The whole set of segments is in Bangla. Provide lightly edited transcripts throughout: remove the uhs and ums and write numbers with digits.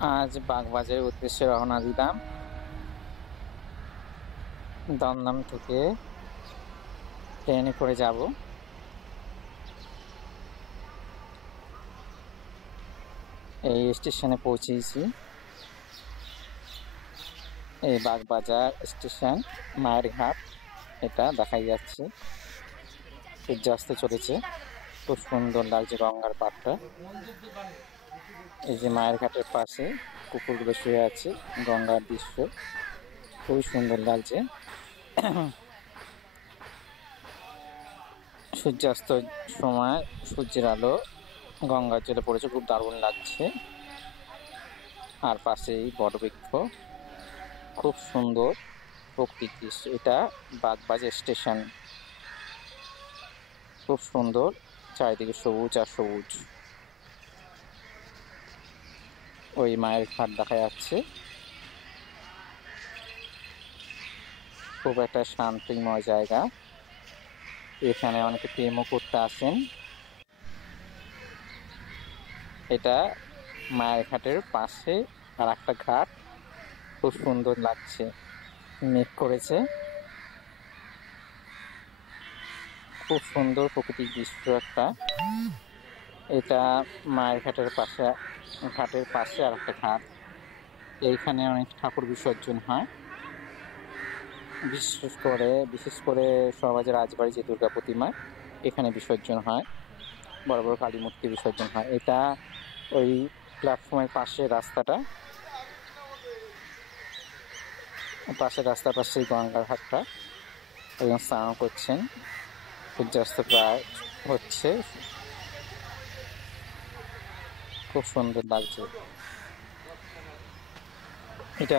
আজ বাগবাজারের উদ্দেশ্যে রওনা দিলাম। দমদম থেকে ট্রেনে করে যাব। এই স্টেশনে পৌঁছেছি। এই বাগবাজার স্টেশন, মায়ের ঘাট এটা দেখাই যাচ্ছে। সূর্যাস্ত চলেছে, খুব সুন্দর লাগছে গঙ্গার পাড়টা। এই যে মায়ের ঘাটের পাশে কুকুরগুলো শুয়ে আছে, গঙ্গার দৃশ্য খুবই সুন্দর লাগছে। সূর্যাস্ত সময় সূর্যের আলো গঙ্গার জলে পড়েছে, খুব দারুণ লাগছে। আর পাশেই বটবৃক্ষ, খুব সুন্দর প্রকৃতির দৃশ্য। এটা বাগবাজার স্টেশন, খুব সুন্দর, চারিদিকে সবুজ আর সবুজ। ওই মায়ের ঘাট দেখা যাচ্ছে, খুব একটা শান্তিময় জায়গা। এখানে অনেকে প্রেমও করতে আসেন। এটা মায়ের ঘাটের পাশে আর একটা ঘাট, খুব সুন্দর লাগছে। মেঘ করেছে, খুব সুন্দর প্রকৃতির দৃশ্য একটা। এটা মায়ের ঘাটের পাশে আর একটা ঘাট। এইখানে অনেক ঠাকুর বিসর্জন হয়। বিশেষ করে সমাজের রাজবাড়ি যে দুর্গা প্রতিমা, এখানে বিসর্জন হয়। বড় বড় কালী মূর্তি বিসর্জন হয়। এটা ওই প্ল্যাটফর্মের পাশের রাস্তার পাশে গঙ্গার ঘাটটা। একজন স্নান করছেন, সূর্যাস্ত প্রায় হচ্ছে, খুব সুন্দর লাগছে। এটা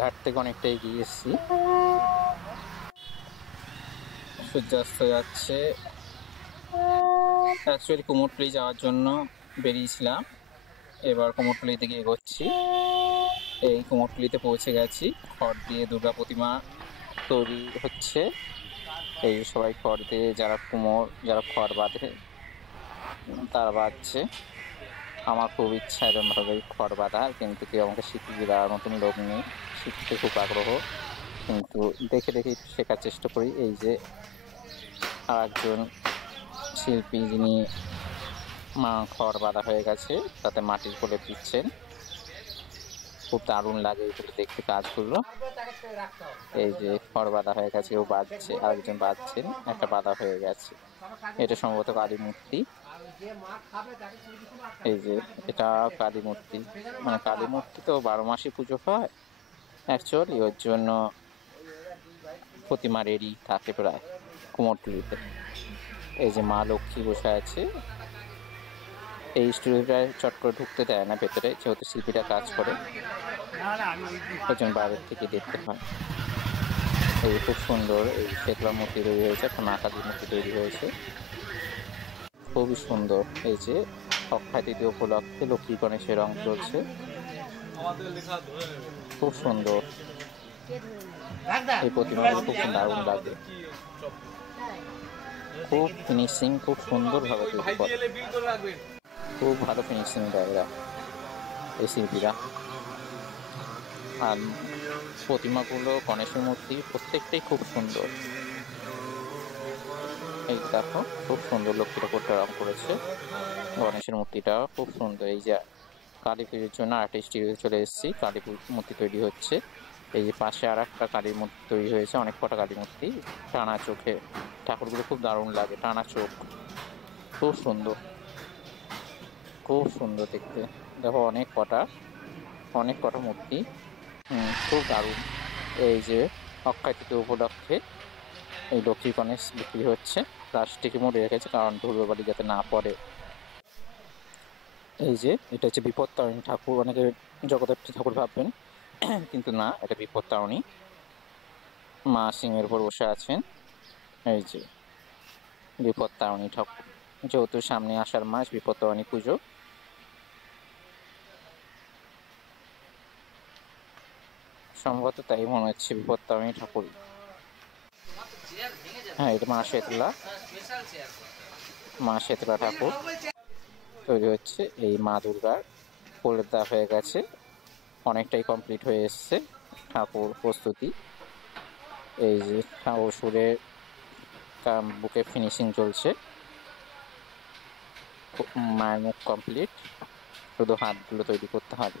ঘাট থেকে অনেকটা এগিয়ে এসেছি, সূর্যাস্ত যাচ্ছে। অ্যাকচুয়ালি কুমোরটুলি যাওয়ার জন্য বেরিয়েছিলাম, এবার কুমোরটুলি থেকে এগোচ্ছি। এই কুমোরটুলিতে পৌঁছে গেছি। খড় দিয়ে দুর্গা প্রতিমা তৈরি হচ্ছে। এই সবাই খড় দিয়ে, যারা খড় বাঁধে তারা বাঁধছে। আমার খুব ইচ্ছা এরকম ভাবে খড় বাঁধার, কিন্তু কেউ আমাকে শিখিয়ে দেওয়ার মতন লোক নেই। শিখতে খুব আগ্রহ, কিন্তু দেখে দেখে একটু শেখার চেষ্টা করি। এই যে আর একজন শিল্পী, যিনি খড় বাঁধা হয়ে গেছে, তাতে মাটির প্রলেপ দিচ্ছেন। খুব দারুণ লাগে এগুলো দেখতে, কাজগুলো। এই যে খড় বাঁধা হয়ে গেছে, কেউ বাঁধছে, আরেকজন বাঁধছেন, একটা বাঁধা হয়ে গেছে। এটা সম্ভবত কালী মূর্তি। এই যে এটা কালী মূর্তি, মানে কালী মূর্তি তো 12 মাসই পুজো হয় অ্যাকচুয়ালি, ওর জন্য প্রতিমা রেডি থাকে প্রায় কুমোরটুলিতে। এই যে মা লক্ষ্মী বসে আছে। এই স্টুডিওটায় চট করে ঢুকতে দেয় না ভেতরে, যেহেতু শিল্পীরা কাজ করে, ওই জন্য বাইরের থেকে দেখতে হয়। এই খুব সুন্দর এই শেতলা মূর্তি তৈরি হয়েছে, একটা মা কালীর মূর্তি তৈরি হয়েছে, খুবই সুন্দর। এই যে অক্ষয় তৃতীয়া উপলক্ষে লক্ষ্মী গণেশের রং চলছে, খুব সুন্দর। এই প্রতিমাগুলো খুব দারুণ লাগে, খুব ফিনিশিং, খুব সুন্দর ভাবে তৈরি করে, খুব ভালো ফিনিশিং দেয় এরা, এই শিল্পীরা। আর প্রতিমাগুলো, গণেশের মূর্তি প্রত্যেকটাই খুব সুন্দর। এই দেখো, খুব সুন্দর লক্ষ্মী ঠাকুরটা রং করেছে। গণেশের মূর্তিটাও খুব সুন্দর। এই যে কালী পুজোর জন্য আর্টিস্ট চলে এসেছি, কালী মূর্তি তৈরি হচ্ছে। এই যে পাশে আর একটা কালীর মূর্তি তৈরি হয়েছে, অনেক কটা কালী মূর্তি, টানা চোখে। ঠাকুরগুলো খুব দারুণ লাগে, টানা চোখ, খুব সুন্দর, খুব সুন্দর দেখতে। দেখো অনেক কটা মূর্তি, খুব দারুণ। এই যে অক্ষয় তৃতীয়া উপলক্ষে এই লক্ষ্মী গণেশ বিক্রি হচ্ছে। প্লাস্টিকে মুড়ে রেখেছে, কারণ ধুলোবালি যাতে না পড়ে। এই যে এটা হচ্ছে বিপত্তারিণী ঠাকুর, অনেকে জগদ্ধাত্রী ঠাকুর ভাববেন, কিন্তু না, এটা বিপত্তারিণী মা সিংহের উপর বসে আছেন। এই যে বিপত্তারিণী ঠাকুর, যেহেতু সামনে আষাঢ় মাস, বিপত্তারিণী পুজো, সম্ভবত তাই মনে হচ্ছে, বিপত্তারিণী ঠাকুর। হ্যাঁ, এটা মা শীতলা ঠাকুর তৈরি হচ্ছে। এই মা দুর্গার প্রলেপ দেওয়া হয়ে গেছে, অনেকটাই কমপ্লিট হয়ে এসছে ঠাকুর প্রস্তুতি। এই যে অসুরের বুকে ফিনিশিং চলছে, মায়ের মুখ কমপ্লিট, শুধু হাতগুলো তৈরি করতে হবে।